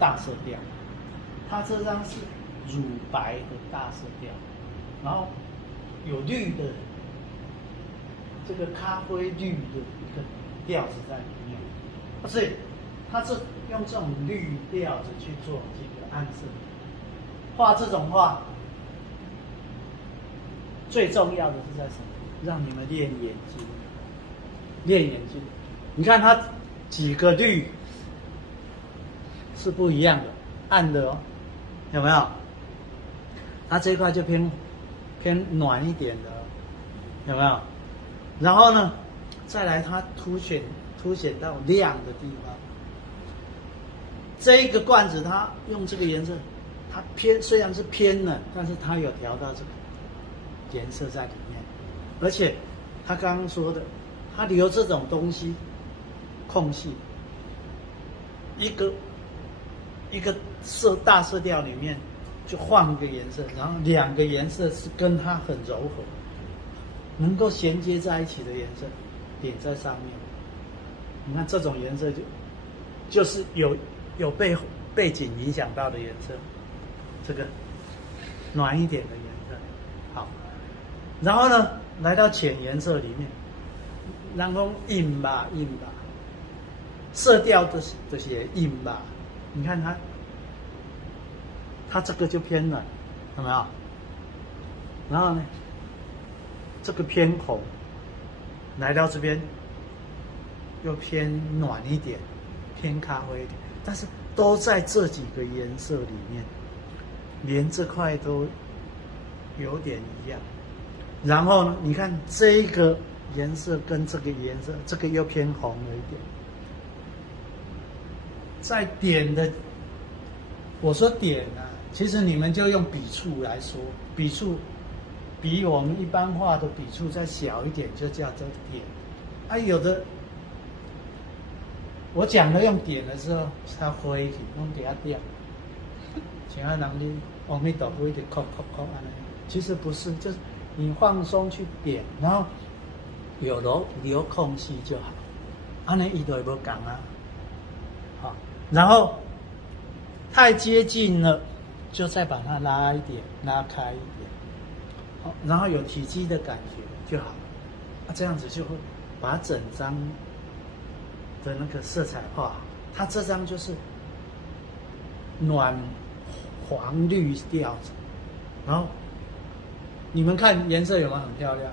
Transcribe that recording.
大色调，它这张是乳白的大色调，然后有绿的，这个咖啡绿的一个调子在里面，所以它是用这种绿调子去做这个暗色。画这种画，最重要的是在什么？让你们练眼睛，练眼睛。你看它几个绿是不一样的，暗的哦，有没有？它这一块就偏暖一点的，有没有？然后呢，再来它凸显到亮的地方。这一个罐子它用这个颜色，它虽然是偏冷，但是它有调到这个颜色在里面，而且他刚刚说的，他留这种东西空隙，一个大色调里面就换个颜色，然后两个颜色是跟它很柔和，能够衔接在一起的颜色点在上面。你看这种颜色就是有背景影响到的颜色，这个暖一点的颜色。好，然后呢，来到浅颜色里面，然后硬吧，色调这些硬吧，你看它这个就偏冷，有没有？然后呢，这个偏红，来到这边又偏暖一点，偏咖啡一点，但是都在这几个颜色里面，连这块都有点一样。然后呢，你看这个颜色跟这个颜色，这个又偏红了一点。在点的，我说点啊，其实你们就用笔触来说，笔触比我们一般画的笔触再小一点，就叫做点。啊，有的我讲的用点的时候，它飞去，弄给它掉。像那人哩，阿弥陀佛一直扣安尼，其实不是，就是你放松去点，然后有留空隙就好，安尼伊就会无讲啊。好，然后太接近了，就再把它拉一点，拉开一点，好，然后有体积的感觉就好，啊，这样子就会把整张的那个色彩画。它这张就是暖黄绿调子，然后你们看颜色有没有很漂亮？